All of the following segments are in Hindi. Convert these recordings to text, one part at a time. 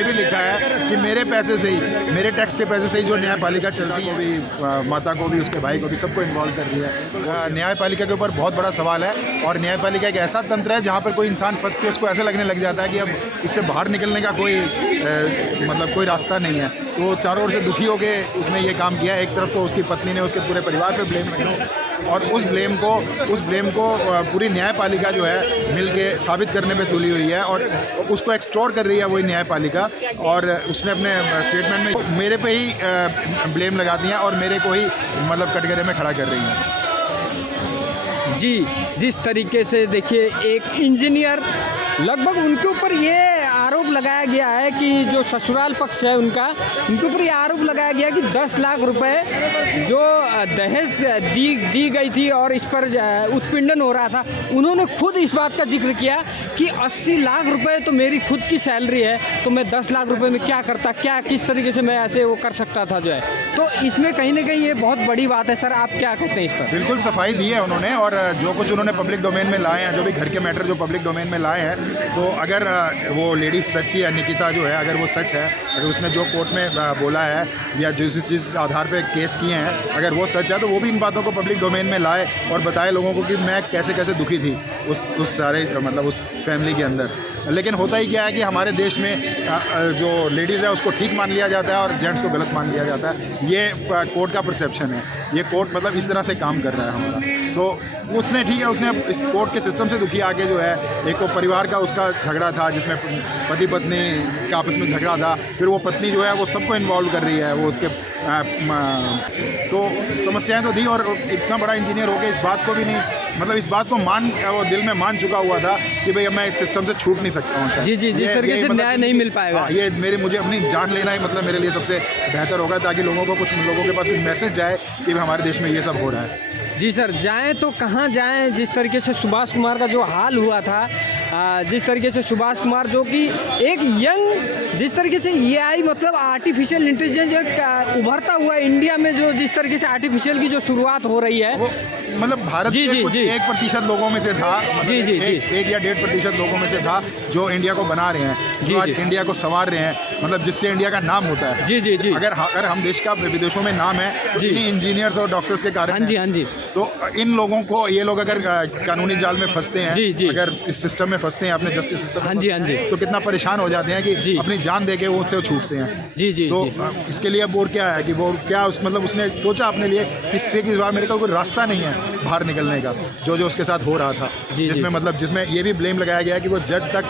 ये भी लिखा है कि मेरे पैसे से ही, मेरे टैक्स के पैसे से ही जो न्यायपालिका चलती है, भी माता को भी, उसके भाई को भी, सबको इन्वॉल्व कर रही है। न्यायपालिका के ऊपर बहुत बड़ा सवाल है, और न्यायपालिका एक ऐसा तंत्र है जहाँ पर कोई इंसान फंस के उसको ऐसा लगने लग जाता है कि अब इससे बाहर निकलने का कोई मतलब कोई रास्ता नहीं है। तो चारों ओर से दुखी होके उसने ये काम किया। एक तरफ तो उसकी पत्नी ने उसके पूरे परिवार पे ब्लेम किया, और उस ब्लेम को पूरी न्यायपालिका जो है मिलके साबित करने पे तुली हुई है, और उसको एक्सटोर कर रही है वही न्यायपालिका। और उसने अपने स्टेटमेंट में मेरे पे ही ब्लेम लगा दिया और मेरे को ही मतलब कटघरे में खड़ा कर रही है। जी, जिस तरीके से देखिए एक इंजीनियर, लगभग उनके ऊपर ये आरोप लगाया गया है कि जो ससुराल पक्ष है उनके ऊपर ये आरोप लगाया गया कि 10 लाख रुपए जो दहेज दी गई थी और इस पर उत्पीड़न हो रहा था। उन्होंने खुद इस बात का जिक्र किया कि 80 लाख रुपए तो मेरी खुद की सैलरी है, तो मैं 10 लाख रुपए में क्या करता, क्या किस तरीके से मैं ऐसे वो कर सकता था जो है। तो इसमें कहीं ना कहीं ये बहुत बड़ी बात है। सर, आप क्या कहते हैं इस पर? बिल्कुल सफाई दी है उन्होंने, और जो कुछ उन्होंने पब्लिक डोमेन में लाए हैं, जो भी घर के मैटर जो पब्लिक डोमेन में लाए हैं, तो अगर वो लेडीज सच्ची है, निकिता जो है, अगर वो सच है, अगर उसने जो कोर्ट में बोला है या जिस आधार पे केस किए हैं, अगर वो सच है, तो वो भी इन बातों को पब्लिक डोमेन में लाए और बताए लोगों को कि मैं कैसे कैसे दुखी थी उस सारे मतलब उस फैमिली के अंदर। लेकिन होता ही क्या है कि हमारे देश में जो लेडीज़ है उसको ठीक मान लिया जाता है और जेंट्स को गलत मान लिया जाता है। ये कोर्ट का परसेप्शन है। ये कोर्ट मतलब इस तरह से काम कर रहा है हमारा। तो उसने ठीक है, उसने इस कोर्ट के सिस्टम से दुखी आके जो है, एक तो परिवार का उसका झगड़ा था जिसमें पति पत्नी का आपस में झगड़ा था, फिर वो पत्नी जो है वो सबको इन्वॉल्व कर रही है, वो उसके तो समस्याएं तो दी। और इतना बड़ा इंजीनियर हो गया, इस बात को भी नहीं, मतलब इस बात को वो दिल में मान चुका हुआ था कि भाई अब मैं इस सिस्टम से छूट नहीं सकता हूँ। जी जी, जिस तरीके से न्याय नहीं मिल पाएगा, ये मुझे अपनी जान लेना ही मतलब मेरे लिए सबसे बेहतर होगा, ताकि लोगों के पास कुछ मैसेज जाए कि हमारे देश में ये सब हो रहा है। जी सर, जाएं तो कहाँ जाएं? जिस तरीके से सुभाष कुमार का जो हाल हुआ था, जिस तरीके से सुभाष कुमार जो कि एक यंग, जिस तरीके से AI मतलब आर्टिफिशियल इंटेलिजेंस उभरता हुआ इंडिया में, जो जिस तरीके से आर्टिफिशियल की जो शुरुआत हो रही है, वो मतलब भारत के कुछ 1% लोगों में से था, जी जी जी, 1 या 1.5% लोगों में से था जो इंडिया को बना रहे हैं, जो आज इंडिया को संवार रहे हैं, मतलब जिससे इंडिया का नाम होता है। जी जी जी, अगर हम देश का विदेशों में नाम है तो इन्हीं इंजीनियर्स और डॉक्टर्स के कारण। हाँ जी हाँ जी। तो इन लोगों को, ये लोग अगर कानूनी जाल में फंसते हैं, जी जी, अगर इस सिस्टम में फंसते हैं, अपने जस्टिस सिस्टम हाँ जी हाँ जी, तो कितना परेशान हो जाते हैं कि अपनी जान देके वो उससे छूटते हैं। जी जी, तो इसके लिए अब और क्या है कि वो क्या मतलब उसने सोचा अपने लिए किससे कि मेरे को कोई रास्ता नहीं है बाहर निकलने का, जो उसके साथ हो रहा था, जिसमें ये भी ब्लेम लगाया गया है कि वो जज तक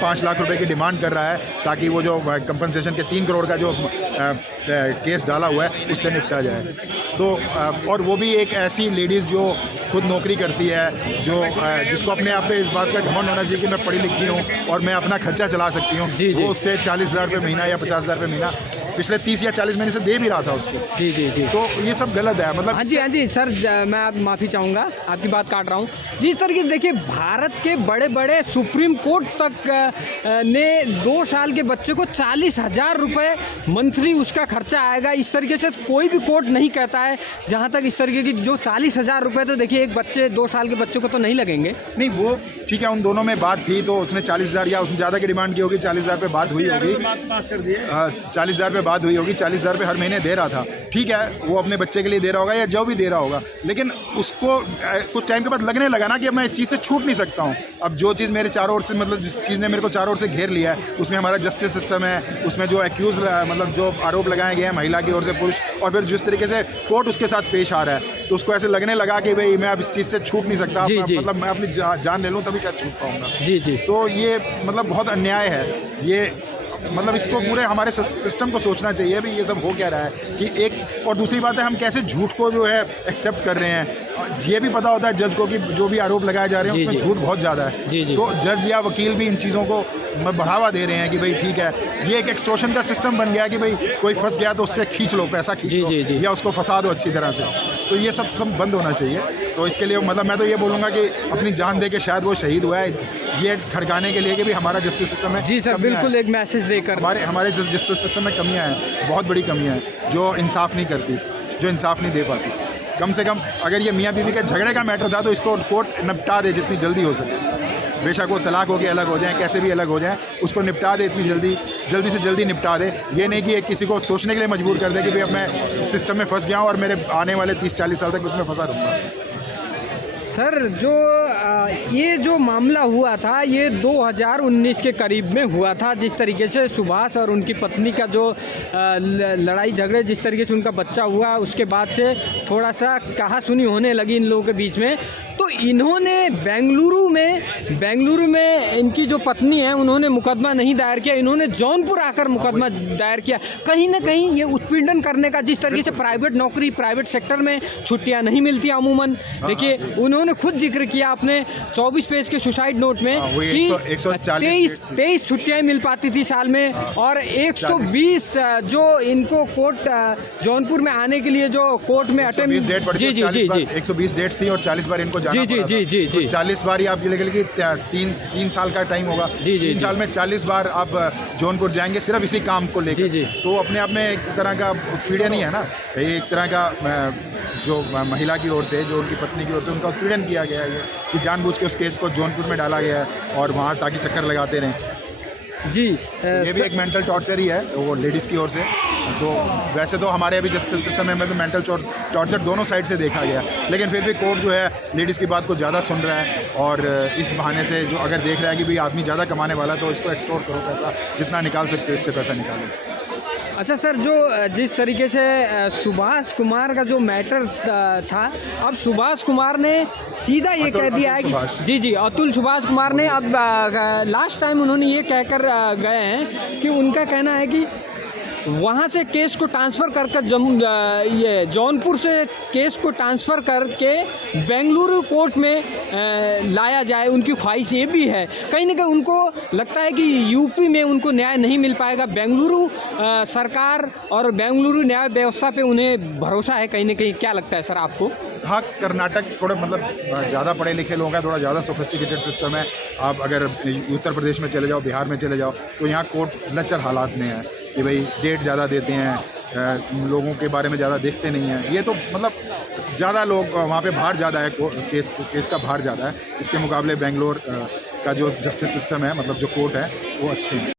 5 लाख रुपए की डिमांड कर रहा है, ताकि वो जो कंपनसेशन के 3 करोड़ का जो केस डाला हुआ है उससे निपटा जाए। तो और वो भी एक ऐसी लेडीज़ जो खुद नौकरी करती है, जिसको अपने आप पे इस बात का घमंड होना चाहिए कि मैं पढ़ी लिखी हूँ और मैं अपना खर्चा चला सकती हूँ। वो उससे 40,000 रुपये महीना या 50,000 रुपये महीना पिछले 30 या 40 महीने से दे भी रहा था उसको। जी जी जी, तो ये सब गलत है। मतलब हाँ जी सर, मैं आप माफ़ी चाहूँगा, आपकी बात काट रहा हूँ। जिस तरीके से देखिए, भारत के बड़े बड़े सुप्रीम कोर्ट तक ने 2 साल के बच्चे को 40,000 रुपये मंथली उसका खर्चा आएगा। इस तरीके से कोई भी कोर्ट नहीं कहता है, जहाँ तक इस तरीके की जो 40,000 रुपये, तो देखिए एक बच्चे 2 साल के बच्चे को तो नहीं लगेंगे। नहीं, वो ठीक है, उन दोनों में बात थी, तो उसने 40,000 या उसने ज़्यादा की डिमांड की होगी, 40,000 पे बात हुई होगी, 40,000 पे बात हुई होगी, 40,000 रुपये हर महीने दे रहा था। ठीक है, वो अपने बच्चे के लिए दे रहा होगा या जो भी दे रहा होगा, लेकिन उसको कुछ टाइम के बाद लगने लगा ना कि अब मैं इस चीज़ से छूट नहीं सकता हूँ। अब जो चीज़ मेरे चारों ओर से, मतलब जिस चीज़ ने मेरे को चारों ओर से घेर लिया है, उसमें हमारा जस्टिस सिस्टम है, उसमें जो एक्यूज़ मतलब जो आरोप लगाए गए हैं महिला की ओर से पुरुष, और फिर जिस तरीके से कोर्ट उसके साथ पेश आ रहा है, तो उसको ऐसे लगने लगा कि भाई मैं अब इस चीज़ से छूट नहीं सकता, मतलब मैं अपनी जान ले लूँ तभी क्या छूट पाऊँगा। जी जी, तो ये मतलब बहुत अन्याय है। ये मतलब इसको पूरे हमारे सिस्टम को सोचना चाहिए भी ये सब हो क्या रहा है कि एक। और दूसरी बात है, हम कैसे झूठ को जो है एक्सेप्ट कर रहे हैं। ये भी पता होता है जज को कि जो भी आरोप लगाए जा रहे हैं उसमें झूठ बहुत ज़्यादा है। तो जज या वकील भी इन चीज़ों को बढ़ावा दे रहे हैं कि भाई ठीक है, ये एक एक्सटॉर्शन का सिस्टम बन गया कि भाई कोई फंस गया तो उससे खींच लो, पैसा खींच लो, या उसको फंसा दो अच्छी तरह से। तो ये सब बंद होना चाहिए। तो इसके लिए मतलब मैं तो ये बोलूँगा कि अपनी जान दे के शायद वो शहीद हुआ है, ये खड़काने के लिए कि भी हमारा जस्टिस सिस्टम है। जी सर, बिल्कुल एक मैसेज देकर हमारे जस्टिस सिस्टम में कमियां हैं, बहुत बड़ी कमियां हैं, जो इंसाफ नहीं करती, जो इंसाफ नहीं दे पाती। कम से कम अगर ये मियाँ बीवी के झगड़े का मैटर था तो इसको कोर्ट निपटा दे जितनी जल्दी हो सके। बेशक वो तलाक हो के अलग हो जाएं, कैसे भी अलग हो जाएं, उसको निपटा दे इतनी जल्दी से जल्दी निपटा दे। ये नहीं कि किसी को सोचने के लिए मजबूर कर दे कि भाई अब मैं सिस्टम में फंस गया हूँ और मेरे आने वाले 30-40 साल तक उसमें फंसा रहूँगा। सर जो ये जो मामला हुआ था ये 2019 के करीब में हुआ था, जिस तरीके से सुभाष और उनकी पत्नी का जो लड़ाई झगड़े, जिस तरीके से उनका बच्चा हुआ, उसके बाद से थोड़ा सा कहासुनी होने लगी इन लोगों के बीच में। तो इन्होंने बेंगलुरु में इनकी जो पत्नी है उन्होंने मुकदमा नहीं दायर किया, इन्होंने जौनपुर आकर मुकदमा दायर किया। कहीं ना कहीं ये उत्पीड़न करने का, जिस तरीके से प्राइवेट नौकरी, प्राइवेट सेक्टर में छुट्टियां नहीं मिलती अमूमन। देखिए उन्होंने खुद जिक्र किया अपने 24 पेज के सुसाइड नोट में कि 23 छुट्टियां मिल पाती थी साल में, और 120 जो इनको कोर्ट जौनपुर में आने के लिए जो कोर्ट में अटेम्प्ट, जी 120 डेट्स थी और 40 बार इनको जाना पड़ा था। जी 40 बार ही आप ये लेके कि 3 साल का टाइम होगा, 3 साल में 40 बार आप जौनपुर जाएंगे सिर्फ इसी काम को लेकर। तो अपने आप में एक तरह का उत्पीड़न ही है ना, एक तरह का जो महिला की ओर से, जो उनकी पत्नी की ओर से उनका उत्पीड़न किया गया है कि जानबूझ के उस केस को जौनपुर में डाला गया है और वहाँ ताकि चक्कर लगाते रहें। जी ये भी एक मेंटल टॉर्चर ही है वो लेडीज़ की ओर से। तो वैसे तो हमारे अभी जस्टिस सिस्टम में तो मेंटल टॉर्चर दोनों साइड से देखा गया, लेकिन फिर भी कोर्ट जो है लेडीज़ की बात को ज़्यादा सुन रहा है, और इस बहाने से जो अगर देख रहा है कि भाई आदमी ज़्यादा कमाने वाला है तो इसको एक्सटोर्ट करो, पैसा जितना निकाल सकते हो इससे पैसा निकालो। अच्छा सर, जो जिस तरीके से सुभाष कुमार का जो मैटर था, अब सुभाष कुमार ने सीधा ये कह दिया है कि जी अतुल सुभाष कुमार ने अब लास्ट टाइम उन्होंने ये कहकर गए हैं कि उनका कहना है कि वहाँ से केस को ट्रांसफ़र कर ये जौनपुर से केस को ट्रांसफ़र करके बेंगलुरु कोर्ट में लाया जाए। उनकी ख्वाहिश ये भी है, कहीं ना कहीं उनको लगता है कि यूपी में उनको न्याय नहीं मिल पाएगा। बेंगलुरु सरकार और बेंगलुरु न्याय व्यवस्था पे उन्हें भरोसा है कहीं ना कहीं, क्या लगता है सर आपको? हाँ, कर्नाटक थोड़ा मतलब ज़्यादा पढ़े लिखे लोगों का थोड़ा ज़्यादा सोफिस्टिकेटेड सिस्टम है। आप अगर उत्तर प्रदेश में चले जाओ, बिहार में चले जाओ, तो यहाँ कोर्ट लचर हालात में है कि भाई डेट ज़्यादा देते हैं, लोगों के बारे में ज़्यादा देखते नहीं हैं। ये तो मतलब ज़्यादा लोग वहाँ पे भार ज़्यादा है, केस का भार ज़्यादा है। इसके मुकाबले बेंगलोर का जो जस्टिस सिस्टम है, मतलब जो कोर्ट है, वो अच्छे हैं।